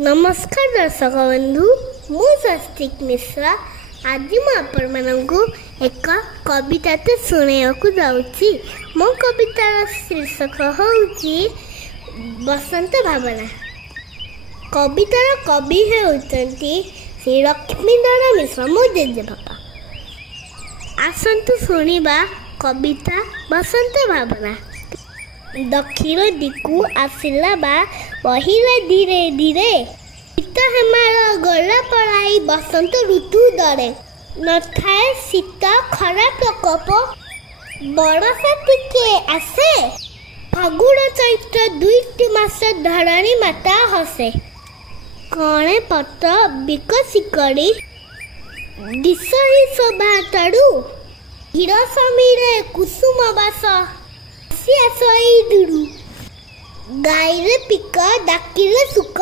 नमस्कार दर्शक बंधु मु स्वस्तिक मिश्रा आज मुझे एक कविता शुणा जाऊँगी। मो कवितार शीर्षक होची बसंत भावना। कवितार कवि होती श्री लक्ष्मीधर मिश्र मो जेजेबापा। आसतु शुणा कविता बसंत भावना। दक्षिण दिकु आसिला बा बहिला धीरे धीरे शीत हेमार गला पड़ाई बसंत ऋतु दरे न थाए शीत खरा प्रकोप बरसा टिके आसे फागुन चैत्र दुईटी मास धरणी माता हसे कणे पट विकसिकड़ी दिश ही शोभा तड़ू हिर समीरे कुसुम बास गाईरे पिक डाकिले सुक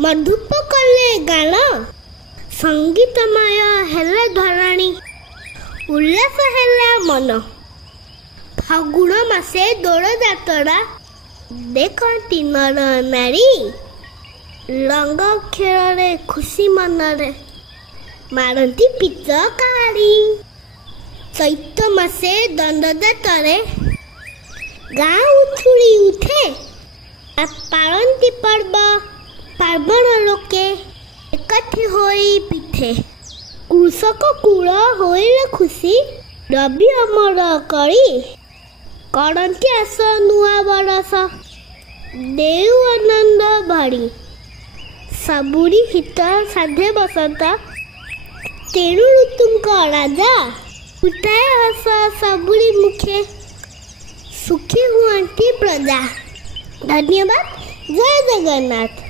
मधुप कले गान संगीतमय हेले धरणी उल्लास हेला मन फागुन मासे दोड़ जातरा देखती नर नारी रंग खेल खुशी मनरे मारती पिचकारी चैत्र मासे दंड जातरे गाँ उछुड़ी उठे पारंती पर्व पार्वण लोके एकठी होई पिठे कृषक कूल होइले खुशी रवि अमर करी करंती आस नुआ बरस देउ आनंद भरी सबुरी हित साधे बसंत तेणु ऋतुंक राजा उठाए हस सबुरी मुखे सुखी हुआ प्रजा। धन्यवाद। जय जगन्नाथ।